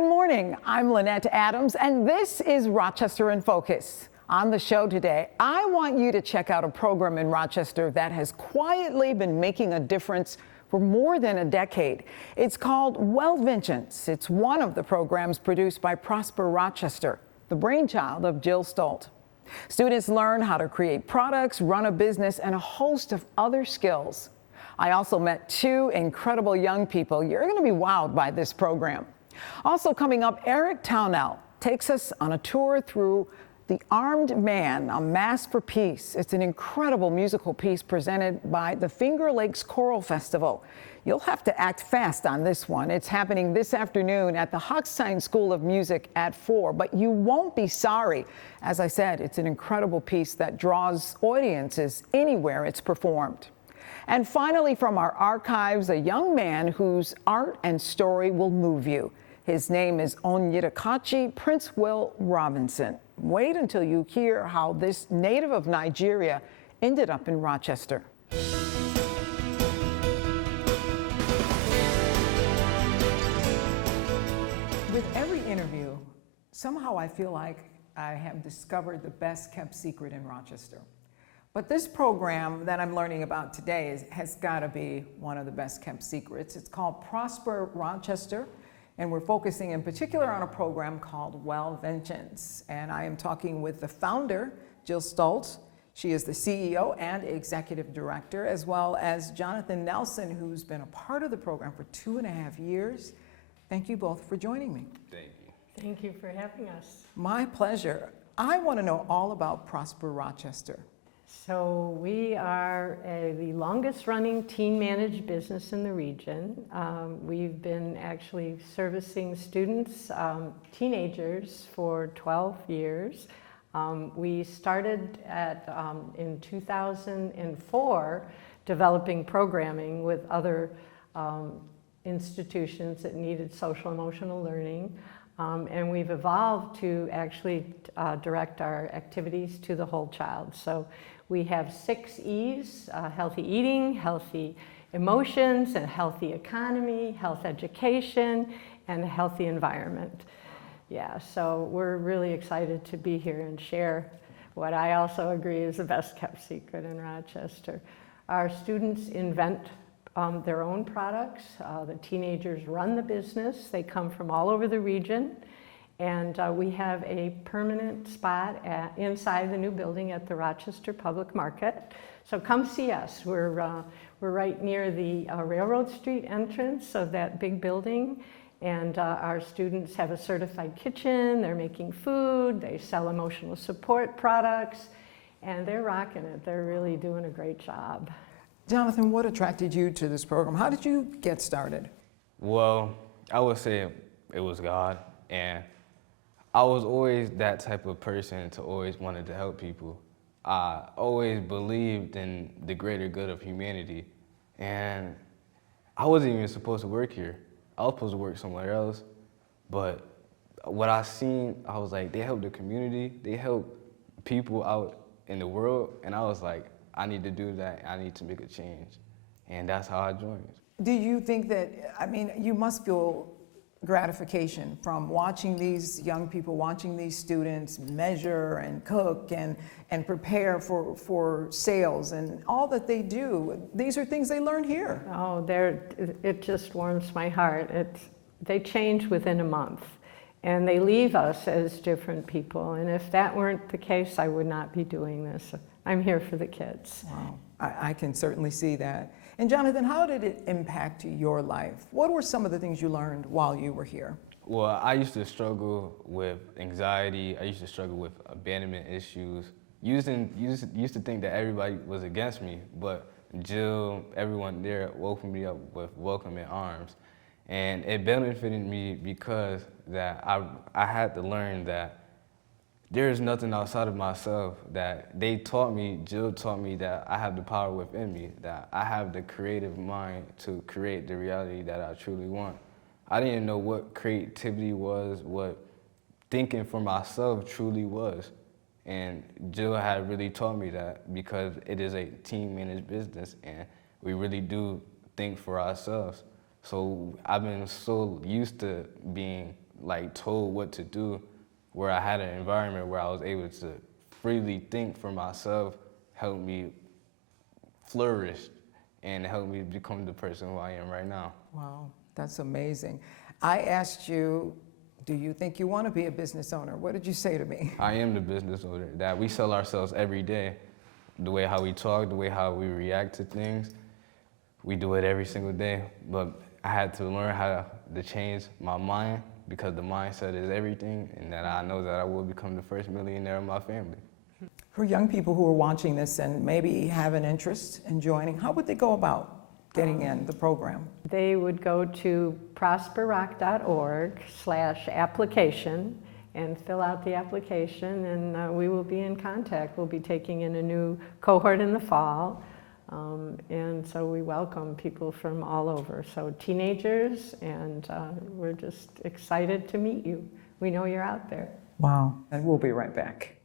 Good morning. I'm Lynette Adams, and this is Rochester in Focus. On the show today, I want you to check out a program in Rochester that has quietly been making a difference for more than a decade. It's called WellVentions. It's one of the programs produced by Prosper Rochester, the brainchild of Jill Stolt. Students learn how to create products, run a business, and a host of other skills. I also met two incredible young people. You're going to be wowed by this program. Also coming up, Eric Townell takes us on a tour through The Armed Man, A Mass for Peace. It's an incredible musical piece presented by the Finger Lakes Choral Festival. You'll have to act fast on this one. It's happening this afternoon at the Hochstein School of Music at 4, but you won't be sorry. As I said, it's an incredible piece that draws audiences anywhere it's performed. And finally, from our archives, a young man whose art and story will move you. His name is Onyedikachi Prince Will Robinson. Wait until you hear how this native of Nigeria ended up in Rochester. With every interview, somehow I feel like I have discovered the best kept secret in Rochester. But this program that I'm learning about today has got to be one of the best kept secrets. It's called Prosper Rochester, and we're focusing in particular on a program called WellVentions. And I am talking with the founder, Jill Stolt. She is the CEO and executive director, as well as Jonathan Nelson, who's been a part of the program for 2.5 years. Thank you both for joining me. Thank you. Thank you for having us. My pleasure. I want to know all about Prosper Rochester. So we are the longest running teen managed business in the region. We've been actually servicing students, teenagers for 12 years. We started in 2004 developing programming with other institutions that needed social emotional learning. And we've evolved to actually direct our activities to the whole child. So we have 6 E's, healthy eating, healthy emotions, and healthy economy, health education, and a healthy environment. Yeah, so we're really excited to be here and share what I also agree is the best kept secret in Rochester. Our students invent their own products. The teenagers run the business. They come from all over the region. And we have a permanent spot inside the new building at the Rochester Public Market. So come see us. We're right near the Railroad Street entrance of that big building. And our students have a certified kitchen. They're making food. They sell emotional support products. And they're rocking it. They're really doing a great job. Jonathan, what attracted you to this program? How did you get started? Well, I would say it was God, and I was always that type of person to always wanted to help people. I always believed in the greater good of humanity, and I wasn't even supposed to work here. I was supposed to work somewhere else, but what I seen, I was like, they help the community, they help people out in the world, and I was like, I need to do that. I need to make a change. And that's how I joined. Do you think that, I mean, you must feel gratification from watching these young people, watching these students measure and cook and prepare for sales and all that they do. These are things they learned here. Oh, it just warms my heart. They change within a month. And they leave us as different people. And if that weren't the case, I would not be doing this. I'm here for the kids. Wow, I can certainly see that. And Jonathan, how did it impact your life? What were some of the things you learned while you were here? Well, I used to struggle with anxiety. I used to struggle with abandonment issues. Used to think that everybody was against me, but Jill, everyone there woke me up with welcoming arms. And it benefited me because that I had to learn that there is nothing outside of myself, that they taught me, Jill taught me that I have the power within me, that I have the creative mind to create the reality that I truly want. I didn't know what creativity was, what thinking for myself truly was. And Jill had really taught me that because it is a team managed business and we really do think for ourselves. So I've been so used to being like told what to do, where I had an environment where I was able to freely think for myself, helped me flourish and helped me become the person who I am right now. Wow, that's amazing. I asked you, do you think you want to be a business owner? What did you say to me? I am the business owner, that we sell ourselves every day. The way how we talk, the way how we react to things, we do it every single day. But I had to learn how to change my mind, because the mindset is everything, and that I know that I will become the first millionaire of my family. For young people who are watching this and maybe have an interest in joining, how would they go about getting in the program? They would go to prosperrock.org/application and fill out the application, and we will be in contact. We'll be taking in a new cohort in the fall, and so we welcome people from all over. So teenagers, and we're just excited to meet you. We know you're out there. Wow, and we'll be right back.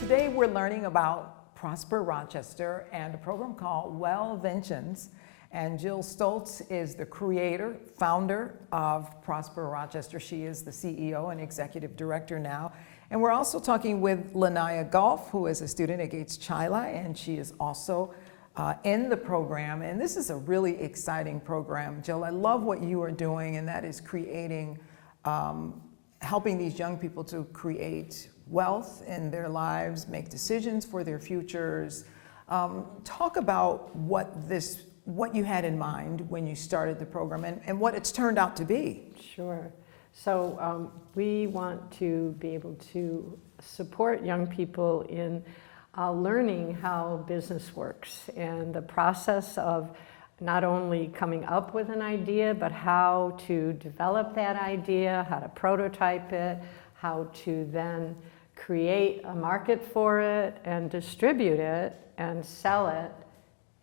Today we're learning about Prosper Rochester and a program called WellVentions. And Jill Stoltz is the creator, founder of Prosper Rochester. She is the CEO and executive director now. And we're also talking with Lanaya Golf, who is a student at Gates Chila, and she is also in the program. And this is a really exciting program. Jill, I love what you are doing, and that is creating, helping these young people to create wealth in their lives, make decisions for their futures. Talk about what you had in mind when you started the program and what it's turned out to be. Sure. So we want to be able to support young people in learning how business works and the process of not only coming up with an idea, but how to develop that idea, how to prototype it, how to then create a market for it and distribute it and sell it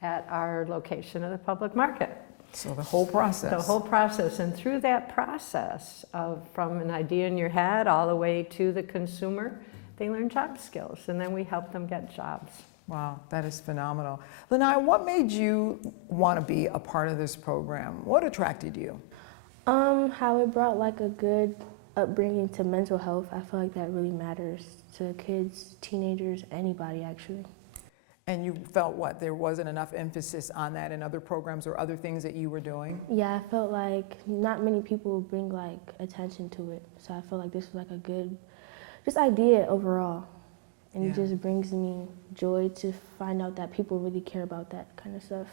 at our location of the public market. So the whole process. The whole process. And through that process from an idea in your head all the way to the consumer, they learn job skills, and then we help them get jobs. Wow, that is phenomenal. Lanaya, what made you want to be a part of this program? What attracted you? How it brought like a good upbringing to mental health. I feel like that really matters to kids, teenagers, anybody actually. And you felt what, there wasn't enough emphasis on that in other programs or other things that you were doing? Yeah, I felt like not many people bring like attention to it. So I felt like this was like a good just idea overall. And Yeah. it just brings me joy to find out that people really care about that kind of stuff.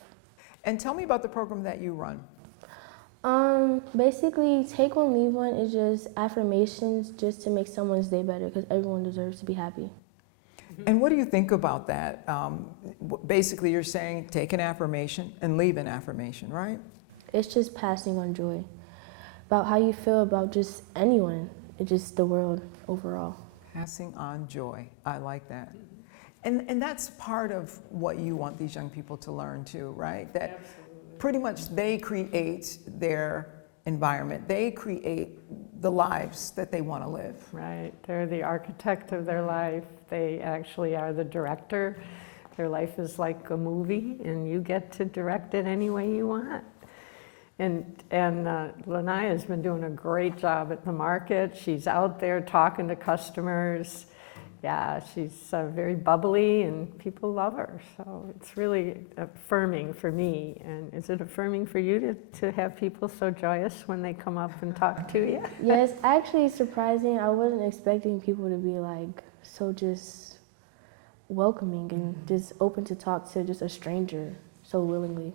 And tell me about the program that you run. Basically, take one, leave one is just affirmations just to make someone's day better, because everyone deserves to be happy. And what do you think about that? Basically, you're saying take an affirmation and leave an affirmation, right? It's just passing on joy about how you feel about just anyone, it's just the world overall. Passing on joy. I like that. And that's part of what you want these young people to learn too, right? That pretty much they create their environment. They create the lives that they want to live. Right. They're the architect of their life. They actually are the director. Their life is like a movie, and you get to direct it any way you want. And Lanaya has been doing a great job at the market. She's out there talking to customers. Yeah, she's very bubbly, and people love her. So it's really affirming for me. And is it affirming for you to have people so joyous when they come up and talk to you? Yes, actually surprising. I wasn't expecting people to be like so just welcoming and just open to talk to just a stranger so willingly.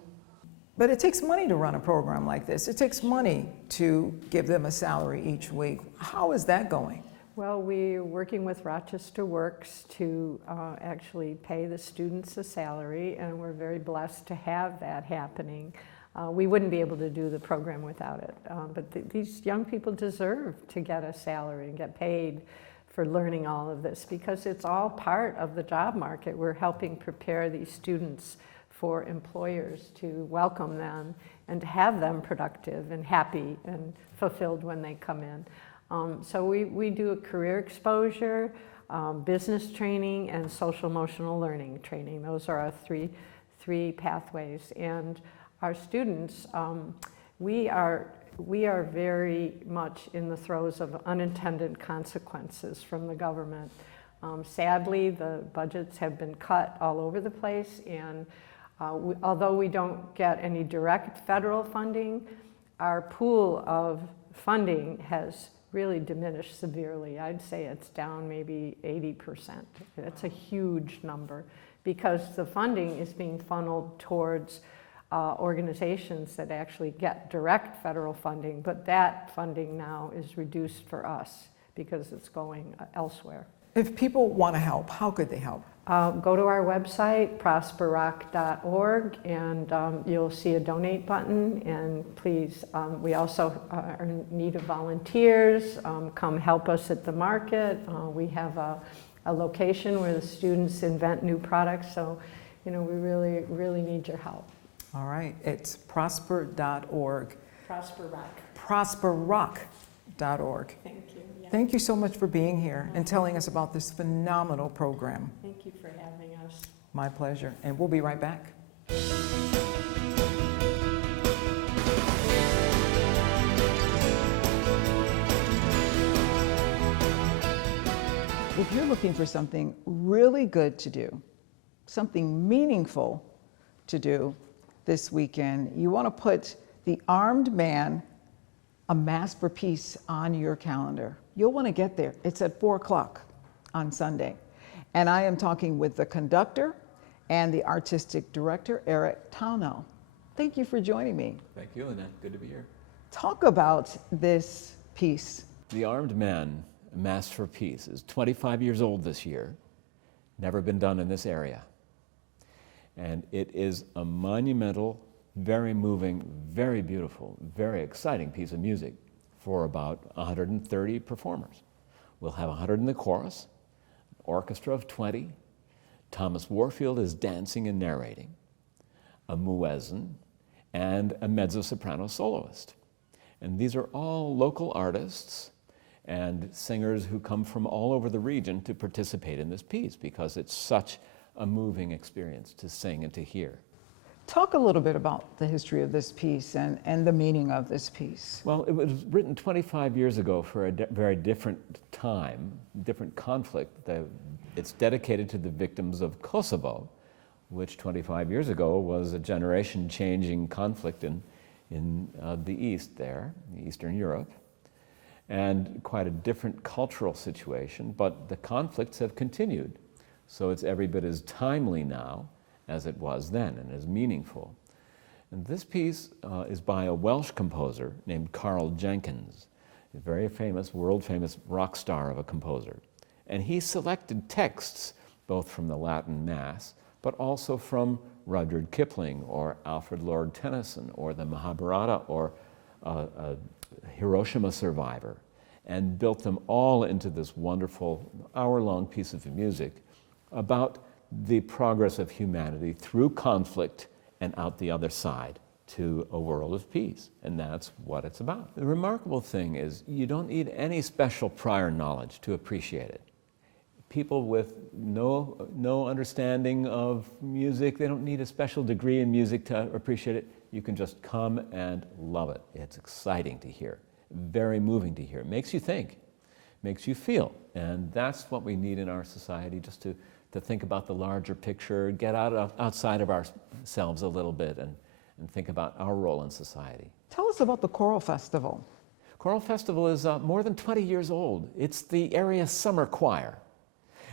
But it takes money to run a program like this. It takes money to give them a salary each week. How is that going? Well, we're working with Rochester Works to actually pay the students a salary, and we're very blessed to have that happening. We wouldn't be able to do the program without it, but these young people deserve to get a salary and get paid for learning all of this, because it's all part of the job market. We're helping prepare these students for employers to welcome them and to have them productive and happy and fulfilled when they come in. So we do a career exposure, business training, and social emotional learning training. Those are our three 3 pathways. And our students, we are very much in the throes of unintended consequences from the government. Sadly, the budgets have been cut all over the place, and although we don't get any direct federal funding, our pool of funding has really diminished severely. I'd say it's down maybe 80%. It's a huge number because the funding is being funneled towards organizations that actually get direct federal funding, but that funding now is reduced for us because it's going elsewhere. If people want to help, how could they help? Go to our website, prosperrock.org, and you'll see a donate button. And please, we also are in need of volunteers. Come help us at the market. We have a location where the students invent new products. So, we really, really need your help. All right, it's prosper.org. Prosperrock. Prosperrock.org. Thank you. Yeah. Thank you so much for being here and telling us about this phenomenal program. Thank you for having us. My pleasure. And we'll be right back. If you're looking for something really good to do, something meaningful to do this weekend, you want to put the Armed Man, A Mass for Peace on your calendar. You'll want to get there. It's at 4 o'clock on Sunday. And I am talking with the conductor and the artistic director, Eric Taunell. Thank you for joining me. Thank you, Lynette. Good to be here. Talk about this piece. The Armed Man, A Mass for Peace, is 25 years old this year. Never been done in this area. And it is a monumental, very moving, very beautiful, very exciting piece of music for about 130 performers. We'll have 100 in the chorus, an orchestra of 20. Thomas Warfield is dancing and narrating, a muezzin, and a mezzo-soprano soloist. And these are all local artists and singers who come from all over the region to participate in this piece because it's such a moving experience to sing and to hear. Talk a little bit about the history of this piece and the meaning of this piece. Well, it was written 25 years ago for a very different time, different conflict. It's dedicated to the victims of Kosovo, which 25 years ago was a generation-changing conflict in the East there, Eastern Europe, and quite a different cultural situation, but the conflicts have continued. So it's every bit as timely now as it was then and as meaningful. And this piece is by a Welsh composer named Carl Jenkins, a very famous, world-famous rock star of a composer. And he selected texts both from the Latin Mass, but also from Rudyard Kipling or Alfred Lord Tennyson or the Mahabharata or a Hiroshima survivor, and built them all into this wonderful hour-long piece of music about the progress of humanity through conflict and out the other side to a world of peace. And that's what it's about. The remarkable thing is you don't need any special prior knowledge to appreciate it. People with no understanding of music, they don't need a special degree in music to appreciate it. You can just come and love it. It's exciting to hear, very moving to hear. It makes you think, makes you feel. And that's what we need in our society, just to think about the larger picture, get outside of ourselves a little bit and think about our role in society. Tell us about the Choral Festival. Choral Festival is more than 20 years old. It's the area summer choir.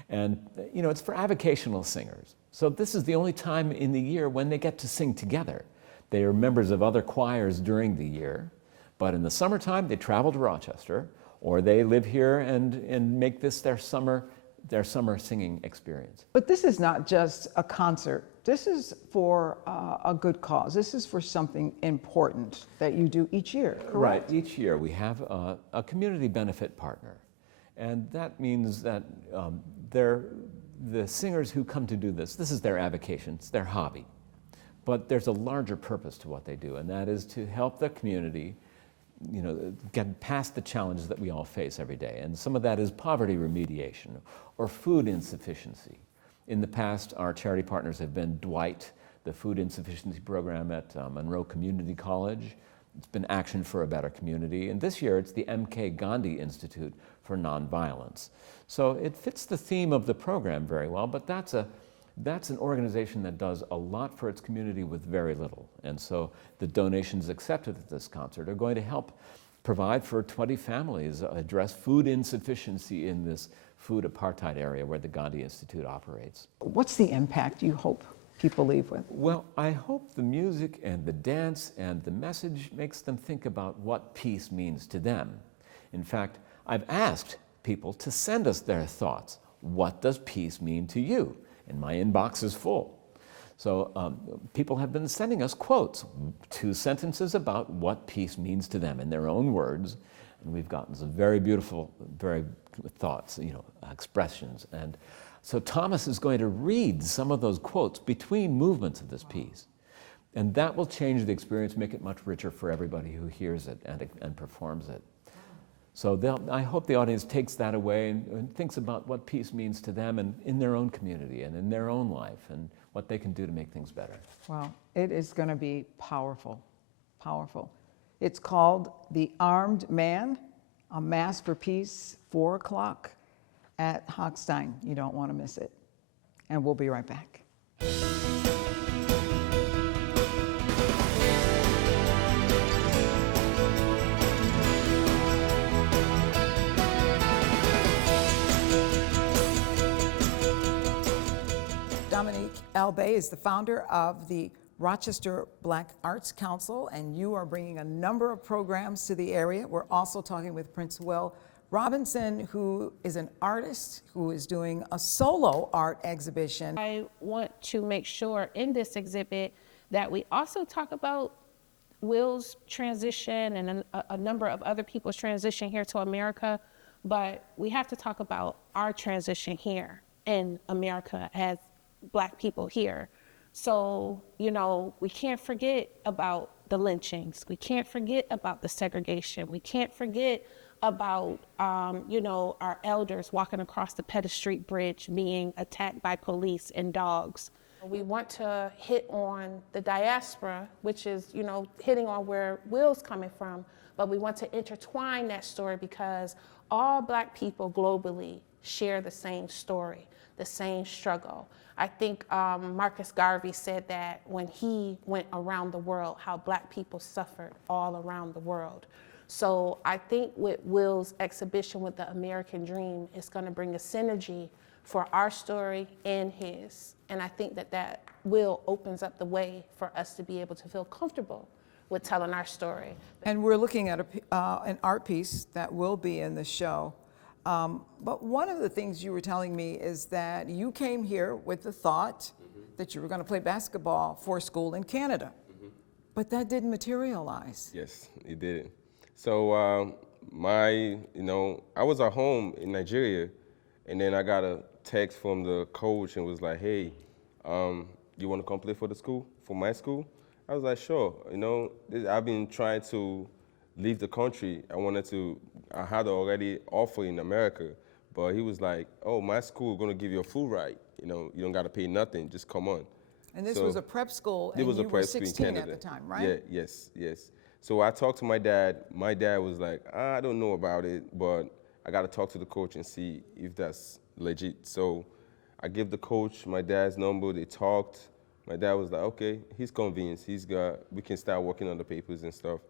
And it's for avocational singers. So this is the only time in the year when they get to sing together. They are members of other choirs during the year, but in the summertime they travel to Rochester, or they live here and make this their summer singing experience. But this is not just a concert. This is for a good cause. This is for something important that you do each year, correct? Right, each year we have a community benefit partner. And that means that the singers who come to do this is their avocation, it's their hobby. But there's a larger purpose to what they do, and that is to help the community get past the challenges that we all face every day. And some of that is poverty remediation or food insufficiency. In the past, our charity partners have been Dwight, the food insufficiency program at Monroe Community College. It's been Action for a Better Community, and this year it's the M.K. Gandhi Institute for Nonviolence. So it fits the theme of the program very well, but that's an organization that does a lot for its community with very little. And so the donations accepted at this concert are going to help provide for 20 families, address food insufficiency in this food apartheid area where the Gandhi Institute operates. What's the impact you hope people leave with? Well, I hope the music and the dance and the message makes them think about what peace means to them. In fact, I've asked people to send us their thoughts. What does peace mean to you? And my inbox is full. So people have been sending us quotes, 2 sentences about what peace means to them in their own words. And we've gotten some very beautiful, very thoughts, expressions. And so Thomas is going to read some of those quotes between movements of this piece. And that will change the experience, make it much richer for everybody who hears it and performs it. So I hope the audience takes that away and thinks about what peace means to them and in their own community and in their own life and what they can do to make things better. Well, it is going to be powerful, powerful. It's called The Armed Man, A Mass for Peace, 4 o'clock at Hochstein. You don't want to miss it. And we'll be right back. Dominique Albay is the founder of the Rochester Black Arts Council, and you are bringing a number of programs to the area. We're also talking with Prince Will Robinson, who is an artist who is doing a solo art exhibition. I want to make sure in this exhibit that we also talk about Will's transition and a number of other people's transition here to America, but we have to talk about our transition here in America as Black people here. So, we can't forget about the lynchings. We can't forget about the segregation. We can't forget about, our elders walking across the Pettit Street Bridge being attacked by police and dogs. We want to hit on the diaspora, which is, hitting on where Will's coming from, but we want to intertwine that story because all Black people globally share the same story, the same struggle. I think Marcus Garvey said that when he went around the world, how Black people suffered all around the world. So I think with Will's exhibition with the American Dream, it's going to bring a synergy for our story and his. And I think that Will opens up the way for us to be able to feel comfortable with telling our story. And we're looking at an art piece that will be in the show. But one of the things you were telling me is that you came here with the thought that you were going to play basketball for school in Canada, but that didn't materialize. Yes, it didn't. So I was at home in Nigeria, and then I got a text from the coach and was like, "Hey, you want to come play for the school, for my school?" I was like, "Sure." I've been trying to leave the country. I had already offer in America, but he was like, "Oh, my school going to give you a full ride. You don't got to pay nothing. Just come on." And this was a prep school, and it was you a were prep school in 16 Canada. at the time, right? Yeah, yes. So I talked to my dad. My dad was like, "I don't know about it, but I got to talk to the coach and see if that's legit." So I gave the coach my dad's number. They talked. My dad was like, "Okay, he's convinced. We can start working on the papers and stuff."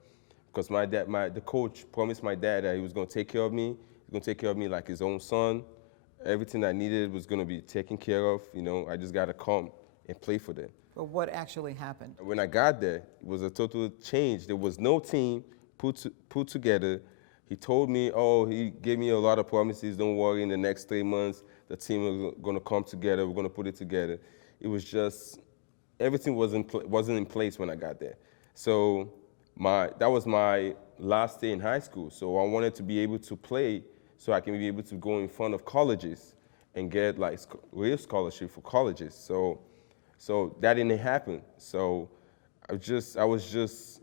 Because the coach promised my dad that he was going to take care of me. He's going to take care of me like his own son. Everything I needed was going to be taken care of. I just got to come and play for them. But what actually happened? When I got there, it was a total change. There was no team put together. He told me, he gave me a lot of promises. Don't worry, in the next 3 months, the team was going to come together. We're going to put it together. It was just, everything wasn't in place when I got there. So that was my last day in high school. So I wanted to be able to play so I can be able to go in front of colleges and get like real scholarship for colleges. So that didn't happen. So I was just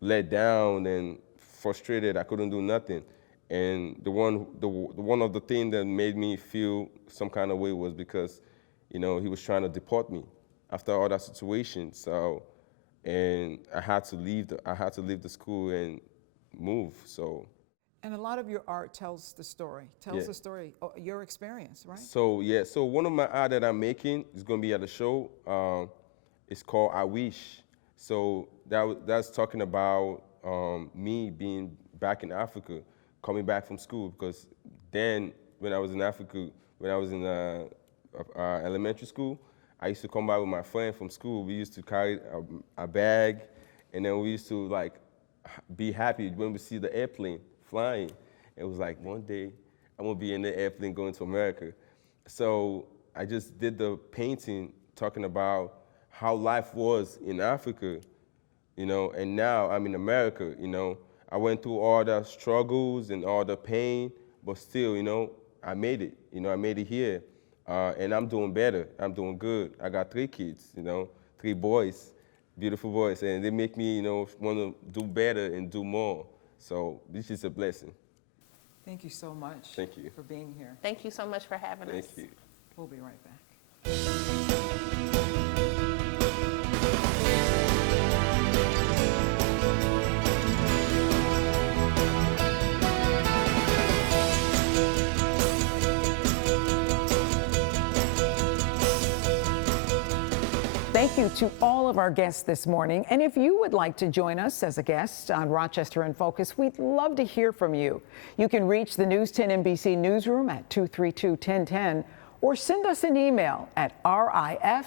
let down and frustrated. I couldn't do nothing. And one of the things that made me feel some kind of way was because, he was trying to deport me. after all that situation. So, and I had to leave the school and move. So. And a lot of your art tells the story, your experience, right? So yeah, so one of my art that I'm making is gonna be at the show. It's called I Wish. So that's talking about me being back in Africa, coming back from school, because then when I was in Africa, when I was in elementary school, I used to come back with my friend from school. We used to carry a bag, and then we used to like be happy when we see the airplane flying. It was like, one day I'm gonna be in the airplane going to America. So I just did the painting talking about how life was in Africa, you know, and now I'm in America, you know. I went through all the struggles and all the pain, but still, you know, I made it. You know, I made it here. And I'm doing better. I'm doing good. I got 3 kids, you know, 3 boys, beautiful boys, and they make me, you know, want to do better and do more. So this is a blessing. Thank you so much. Thank you. For being here. Thank you so much for having us. Thank you. We'll be right back. Thank you to all of our guests this morning. And if you would like to join us as a guest on Rochester In Focus, we'd love to hear from you. You can reach the News 10 NBC newsroom at 232-1010 or send us an email at rif@whec.com.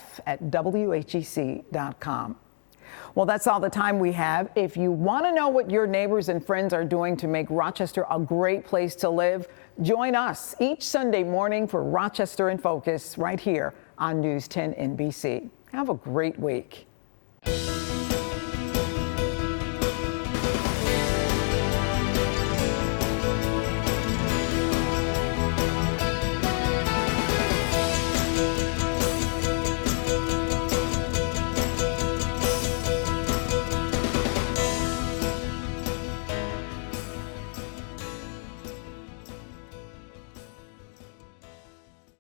Well, that's all the time we have. If you want to know what your neighbors and friends are doing to make Rochester a great place to live, join us each Sunday morning for Rochester In Focus right here on News 10 NBC. Have a great week.